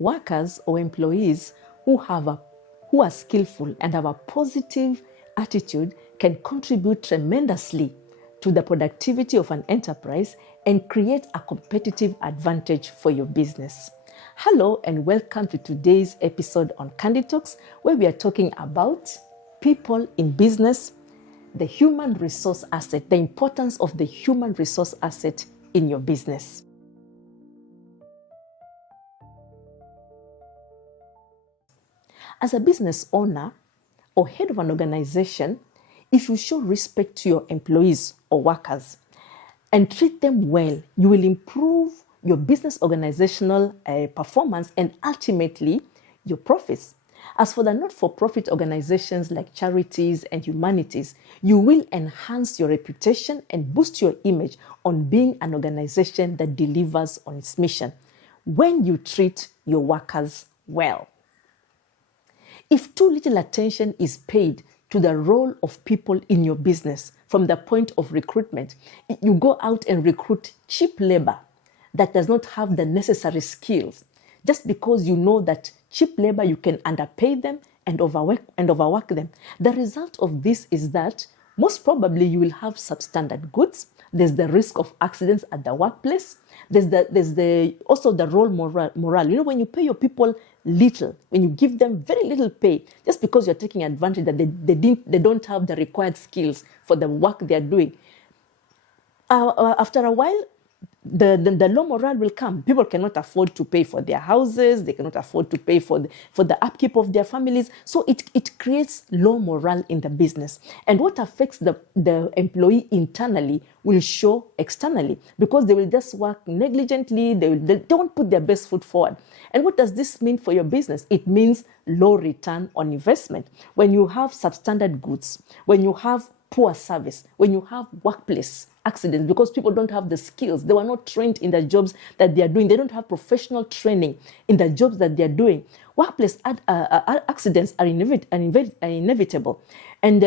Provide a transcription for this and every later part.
Workers or employees who are skillful and have a positive attitude can contribute tremendously to the productivity of an enterprise and create a competitive advantage for your business. Hello and welcome to today's episode on Candy Talks, where we are talking about people in business, the human resource asset, the importance of the human resource asset in your business. As a business owner or head of an organization, if you show respect to your employees or workers and treat them well, you will improve your business organizational performance and ultimately your profits. As for the not-for-profit organizations like charities and humanities, you will enhance your reputation and boost your image on being an organization that delivers on its mission when you treat your workers well. If too little attention is paid to the role of people in your business from the point of recruitment, you go out and recruit cheap labor that does not have the necessary skills, just because you know that cheap labor, you can underpay them and overwork them. The result of this is that most probably you will have substandard goods. There's the risk of accidents at the workplace. There's also the role morale. You know, when you pay your people little, when you give them very little pay, just because you're taking advantage that they don't have the required skills for the work they're doing, after a while, the low morale will come. People cannot afford to pay for their houses. They cannot afford to pay for the upkeep of their families. So it creates low morale in the business. And what affects the employee internally will show externally, because they will just work negligently. They don't put their best foot forward. And what does this mean for your business? It means low return on investment. When you have substandard goods, when you have poor service, when you have workplace accidents because people don't have the skills, they were not trained in the jobs that they are doing, they don't have professional training in the jobs that they are doing, workplace accidents are inevitable. And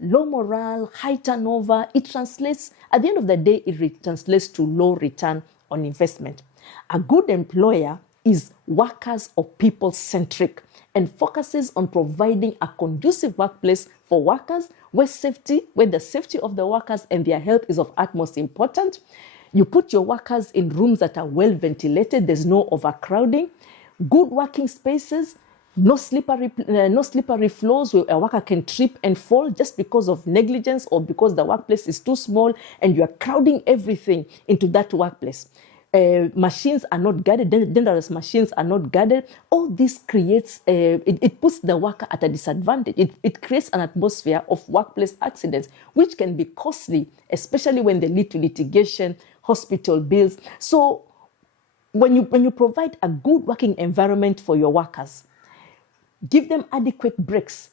low morale, high turnover, it translates, at the end of the day, it translates to low return on investment. A good employer is workers or people-centric and focuses on providing a conducive workplace for workers where the safety of the workers and their health is of utmost importance. You put your workers in rooms that are well ventilated, there's no overcrowding, good working spaces, no slippery floors where a worker can trip and fall just because of negligence or because the workplace is too small and you are crowding everything into that workplace. Machines are not guarded, dangerous machines are not guarded. All this creates, it puts the worker at a disadvantage. It creates an atmosphere of workplace accidents, which can be costly, especially when they lead to litigation, hospital bills. So when you provide a good working environment for your workers, give them adequate breaks,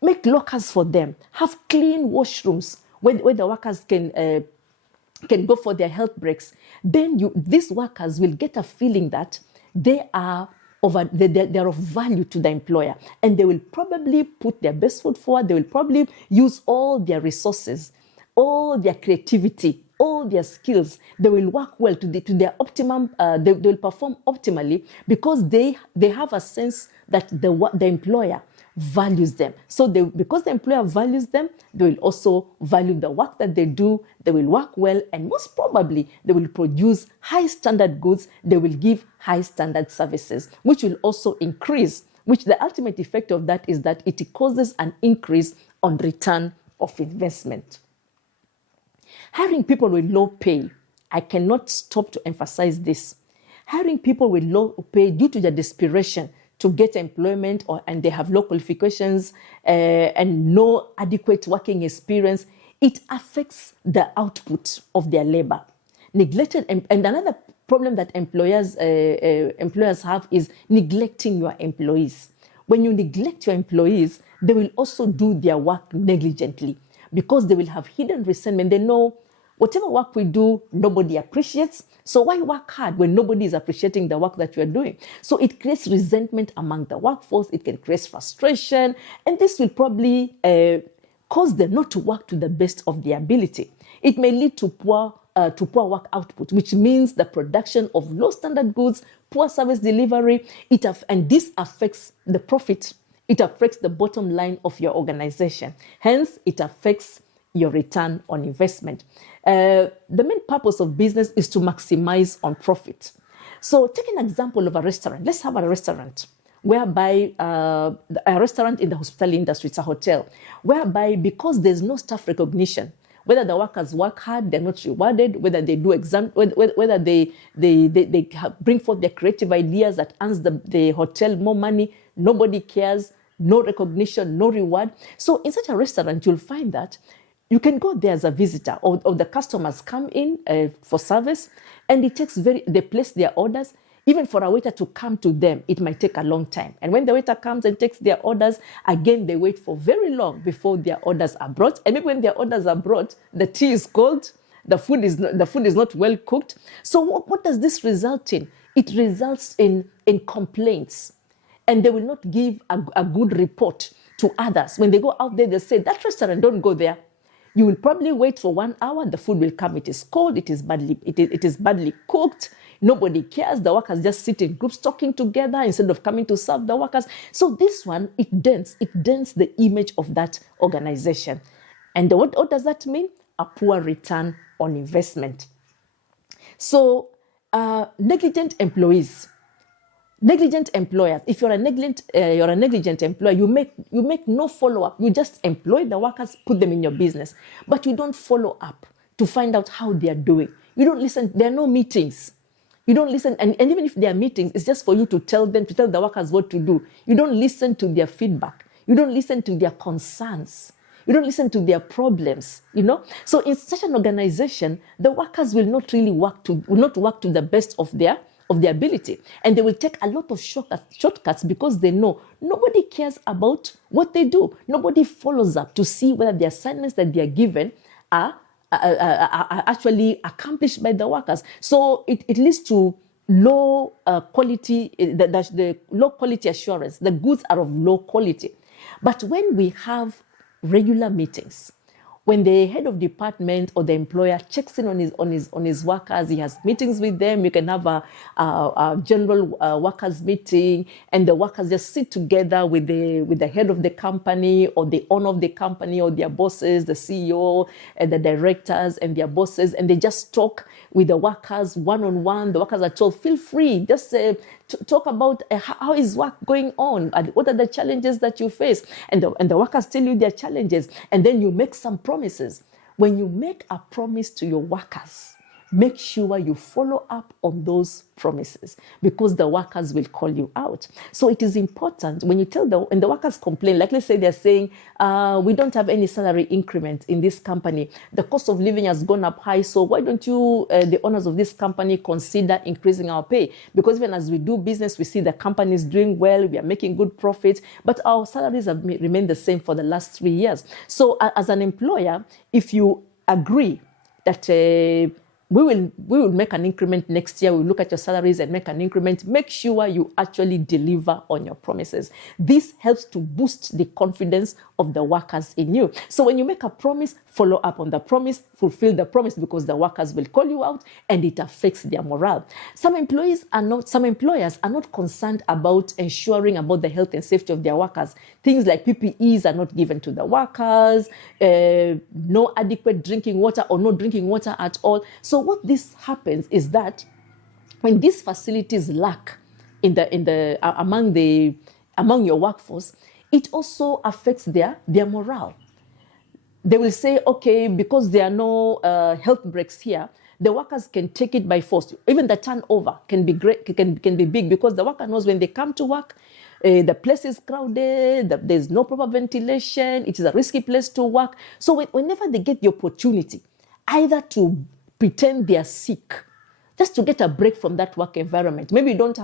make lockers for them, have clean washrooms where the workers can go for their health breaks, then these workers will get a feeling that they are of value to the employer, and they will probably put their best foot forward. They will probably use all their resources, all their creativity, all their skills. They will work well to their optimum. They will perform optimally because they have a sense that the employer values them. So because the employer values them, they will also value the work that they do. They will work well, and most probably they will produce high standard goods. They will give high standard services, which will also increase, which the ultimate effect of that is that it causes an increase on return of investment. Hiring people with low pay, I cannot stop to emphasize this. Hiring people with low pay due to their desperation to get employment and they have low qualifications and no adequate working experience, it affects the output of their labor. Neglected, and another problem that employers have is neglecting your employees. When you neglect your employees, they will also do their work negligently because they will have hidden resentment. They know whatever work we do, nobody appreciates. So why work hard when nobody is appreciating the work that you are doing? So it creates resentment among the workforce. It can create frustration. And this will probably cause them not to work to the best of their ability. It may lead to poor work output, which means the production of low standard goods, poor service delivery, and this affects the profit. It affects the bottom line of your organization. Hence, it affects your return on investment. The main purpose of business is to maximize on profit. So take an example of a restaurant. Let's have a restaurant whereby a restaurant in the hospitality industry, it's a hotel, whereby because there's no staff recognition, whether the workers work hard, they're not rewarded, whether they do whether they bring forth their creative ideas that earns the hotel more money, nobody cares, no recognition, no reward. So in such a restaurant, you'll find that you can go there as a visitor, or the customers come in for service, and they place their orders. Even for a waiter to come to them, it might take a long time. And when the waiter comes and takes their orders, again, they wait for very long before their orders are brought. And maybe when their orders are brought, the tea is cold, the food is not well cooked. So what does this result in? It results in complaints. And they will not give a good report to others. When they go out there, they say, that restaurant, don't go there. You will probably wait for 1 hour, the food will come, it is cold, it is badly cooked. Nobody cares. The workers just sit in groups talking together instead of coming to serve the workers. So this one, it dents the image of that organization. And what does that mean? A poor return on investment. So negligent employees, negligent employers. If you're a negligent employer, you make no follow-up. You just employ the workers, put them in your business, but you don't follow up to find out how they are doing. You don't listen. There are no meetings. You don't listen, and even if there are meetings, it's just for you to tell the workers what to do. You don't listen to their feedback. You don't listen to their concerns. You don't listen to their problems, So in such an organization, the workers will not really work to the best of their ability. And they will take a lot of shortcuts because they know nobody cares about what they do. Nobody follows up to see whether the assignments that they are given are actually accomplished by the workers. So it leads to low quality, the low quality assurance. The goods are of low quality. But when we have regular meetings, when the head of department or the employer checks in on his workers, he has meetings with them. You can have a general workers meeting, and the workers just sit together with the head of the company or the owner of the company or their bosses, the CEO and the directors and their bosses, and they just talk with the workers one-on-one. The workers are told, feel free, just talk about how is work going on, what are the challenges that you face, and the workers tell you their challenges, and then you make some promises. When you make a promise to your workers, make sure you follow up on those promises, because the workers will call you out. So it is important when you and the workers complain, like let's say they're saying, we don't have any salary increment in this company. The cost of living has gone up high. So why don't you, the owners of this company, consider increasing our pay? Because even as we do business, we see the company is doing well, we are making good profits, but our salaries have remained the same for the last 3 years. So as an employer, if you agree that we will make an increment next year. We'll look at your salaries and make an increment. Make sure you actually deliver on your promises. This helps to boost the confidence of the workers in you. So when you make a promise, follow up on the promise, fulfill the promise, because the workers will call you out and it affects their morale. Some employers are not concerned about ensuring about the health and safety of their workers. Things like PPEs are not given to the workers, no adequate drinking water or no drinking water at all. So what this happens is that when these facilities lack among your workforce, it also affects their morale. They will say, okay, because there are no health breaks here, the workers can take it by force. Even the turnover can be great, can be big, because the worker knows when they come to work, the place is crowded, there's no proper ventilation, it is a risky place to work. So whenever they get the opportunity, either to pretend they are sick, just to get a break from that work environment. Maybe you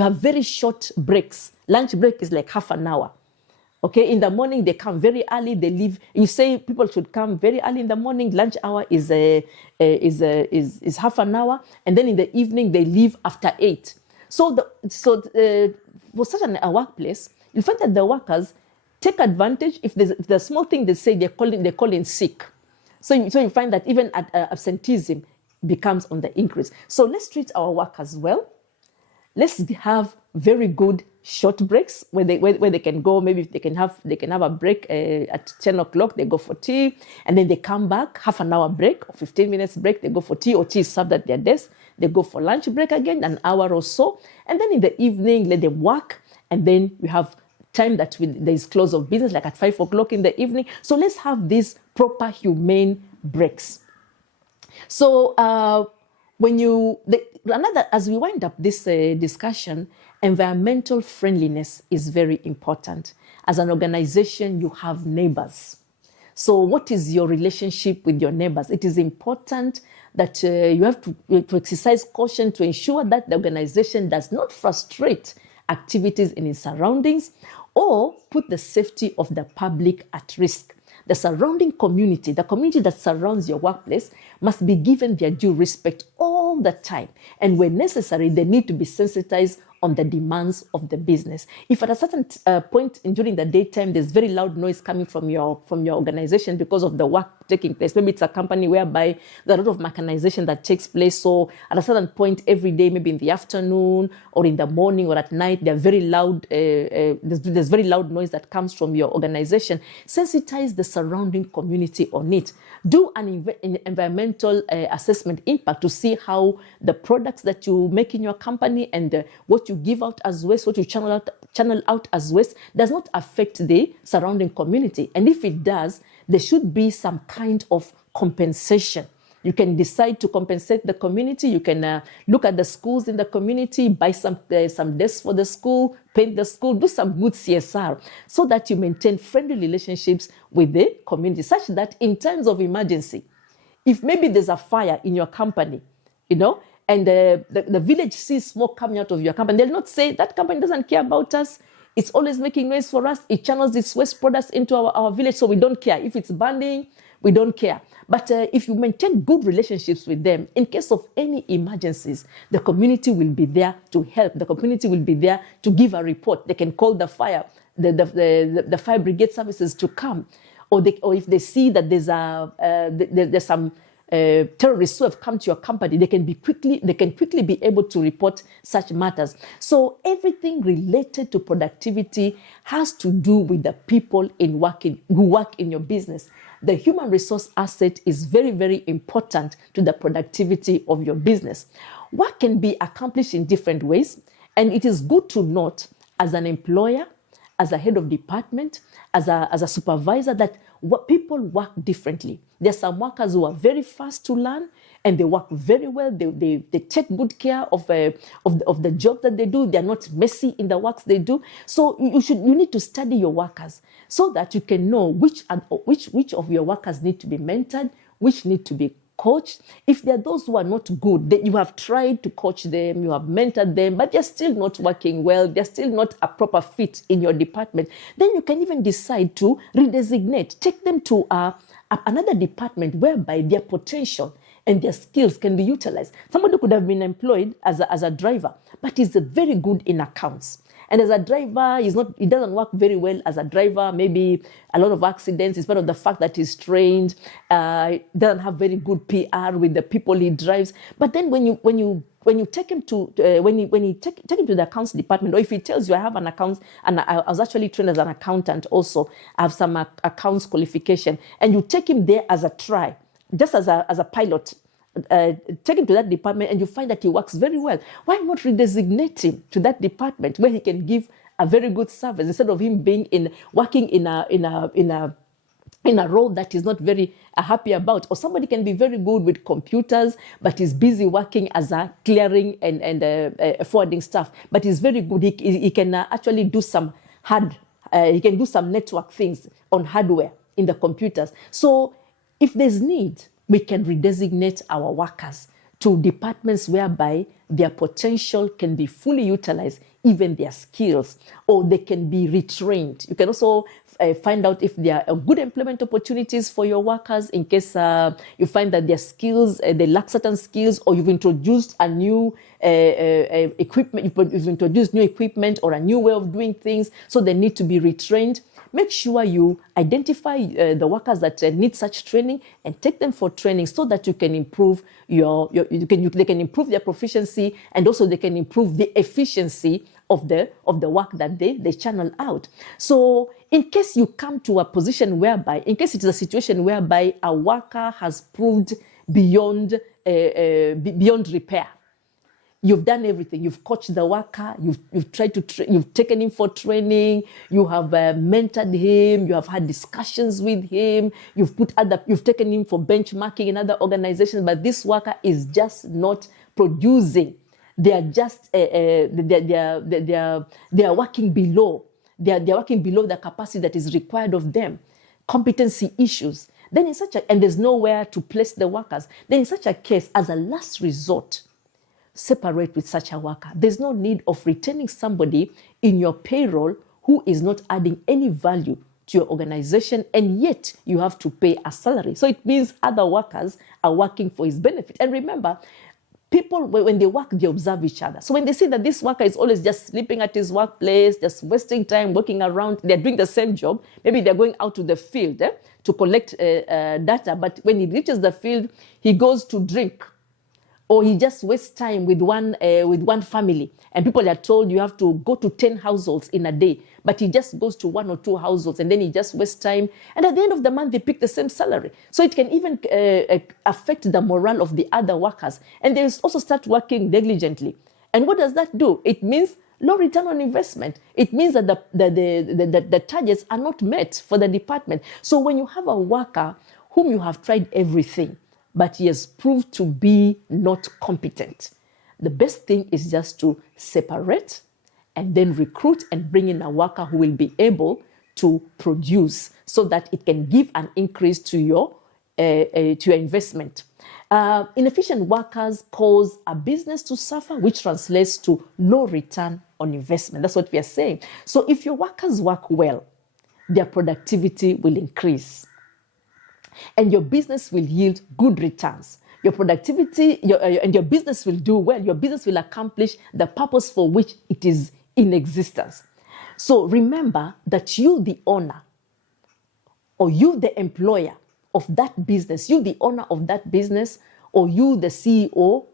have very short breaks. Lunch break is like half an hour. Okay, in the morning they come very early, they leave. You say people should come very early in the morning. Lunch hour is half an hour, and then in the evening they leave after 8. So for such a workplace, you find that the workers take advantage. If there's a small thing they say, they call in sick. So you find that even absenteeism becomes on the increase. So let's treat our workers well. let's have very good short breaks where they can go. Maybe they can have a break at 10 o'clock. They go for tea, and then they come back, half an hour break or 15 minutes break. They go for tea, or tea is served at their desk. They go for lunch break again, an hour or so, and then in the evening let them work, and then we have time that there is close of business, like at 5 o'clock in the evening. So let's have these proper humane breaks. So as we wind up this discussion, environmental friendliness is very important. As an organization, you have neighbors. So what is your relationship with your neighbors? It is important that you have to exercise caution to ensure that the organization does not frustrate activities in its surroundings or put the safety of the public at risk. The surrounding community, the community that surrounds your workplace, must be given their due respect all the time. And when necessary, they need to be sensitized on the demands of the business. If at a certain point during the daytime, there's very loud noise coming from your organization because of the work taking place, maybe it's a company whereby there's a lot of mechanization that takes place. So at a certain point every day, maybe in the afternoon or in the morning or at night, they're very loud. There's very loud noise that comes from your organization. Sensitize the surrounding community on it. Do an environmental assessment impact to see how the products that you make in your company and what you give out as waste, what you channel out as waste, does not affect the surrounding community. And if it does, there should be some kind of compensation. You can decide to compensate the community. You can look at the schools in the community, buy some desks for the school, paint the school, do some good CSR so that you maintain friendly relationships with the community, such that in times of emergency, if maybe there's a fire in your company, and the village sees smoke coming out of your company, they'll not say, that company doesn't care about us. It's always making noise for us. It channels its waste products into our village, so we don't care. If it's burning, we don't care. But if you maintain good relationships with them, in case of any emergencies, the community will be there to help. The community will be there to give a report. They can call the fire fire brigade services to come. Or if they see that there's some terrorists who have come to your company, they can quickly be able to report such matters. So everything related to productivity has to do with the people who work in your business. The human resource asset is very, very important to the productivity of your business. Work can be accomplished in different ways, and it is good to note as an employer, as a head of department, as a supervisor, that people work differently. There are some workers who are very fast to learn and they work very well. They take good care of the job that they do. They are not messy in the works they do. So you need to study your workers so that you can know which of your workers need to be mentored, which need to be coached. If there are those who are not good, you have tried to coach them, you have mentored them, but they're still not working well, they're still not a proper fit in your department, then you can even decide to redesignate, take them to another department whereby their potential and their skills can be utilized. Somebody could have been employed as a driver, but is very good in accounts. And as a driver, he doesn't work very well as a driver. Maybe a lot of accidents is part of the fact that he's trained. Doesn't have very good PR with the people he drives. But then when you take him to take him to the accounts department, or if he tells you, I have an account and I was actually trained as an accountant also, I have some accounts qualification, and you take him there as a try, just as a pilot. Take him to that department and you find that he works very well. Why not redesignate him to that department where he can give a very good service instead of him working in a role that he's not very happy about? Or somebody can be very good with computers, but is busy working as a clearing and forwarding stuff. But he's very good. He can actually do some he can do some network things on hardware in the computers. So if there's need, we can redesignate our workers to departments whereby their potential can be fully utilized, even their skills, or they can be retrained. You can also find out if there are good employment opportunities for your workers in case you find that their skills, they lack certain skills, or you've introduced a new equipment, you've introduced new equipment or a new way of doing things, so they need to be retrained. make sure you identify the workers that need such training and take them for training so that you can improve they can improve their proficiency, and also they can improve the efficiency of the work that they channel out. So in case you come to a position whereby, in case it is a situation whereby a worker has proved beyond repair, you've done everything. You've coached the worker. You've tried to you've taken him for training. You have mentored him. You have had discussions with him. You've taken him for benchmarking in other organizations. But this worker is just not producing. They are just they are working below. They are working below the capacity that is required of them. Competency issues. Then and there's nowhere to place the workers. Then in such a case, as a last resort, separate with such a worker. There's no need of retaining somebody in your payroll who is not adding any value to your organization, and yet you have to pay a salary. So it means other workers are working for his benefit. And remember, people, when they work, they observe each other. So when they see that this worker is always just sleeping at his workplace, just wasting time, working around, they're doing the same job. Maybe they're going out to the field to collect data, but when he reaches the field, he goes to drink, or he just wastes time with one family. And people are told you have to go to 10 households in a day, but he just goes to 1 or 2 households, and then he just wastes time. And at the end of the month, they pick the same salary. So it can even affect the morale of the other workers. And they also start working negligently. And what does that do? It means low return on investment. It means that the targets are not met for the department. So when you have a worker whom you have tried everything, but he has proved to be not competent, the best thing is just to separate and then recruit and bring in a worker who will be able to produce so that it can give an increase to your investment. Inefficient workers cause a business to suffer, which translates to low return on investment. That's what we are saying. So if your workers work well, their productivity will increase, and your business will yield good returns. Your productivity and your business will do well. Your business will accomplish the purpose for which it is in existence. So remember that you, the owner, or you, the employer of that business, you, the owner of that business, or you, the CEO,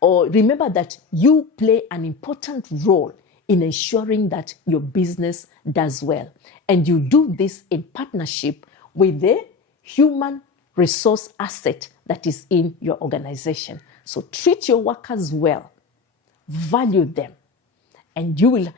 or remember that you play an important role in ensuring that your business does well. And you do this in partnership with the human resource asset that is in your organization. So treat your workers well, value them, and you will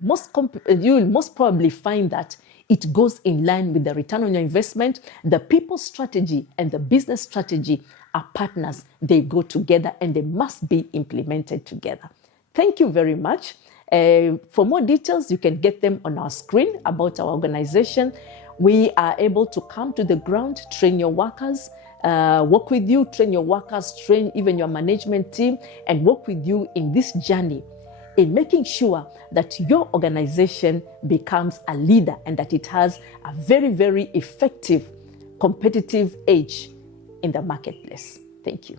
most probably find that it goes in line with the return on your investment. The people strategy and the business strategy are partners. They go together and they must be implemented together. Thank you very much. For more details, you can get them on our screen about our organization. We are able to come to the ground, train your workers, work with you, train your workers, train even your management team, and work with you in this journey in making sure that your organization becomes a leader and that it has a very, very effective competitive edge in the marketplace. Thank you.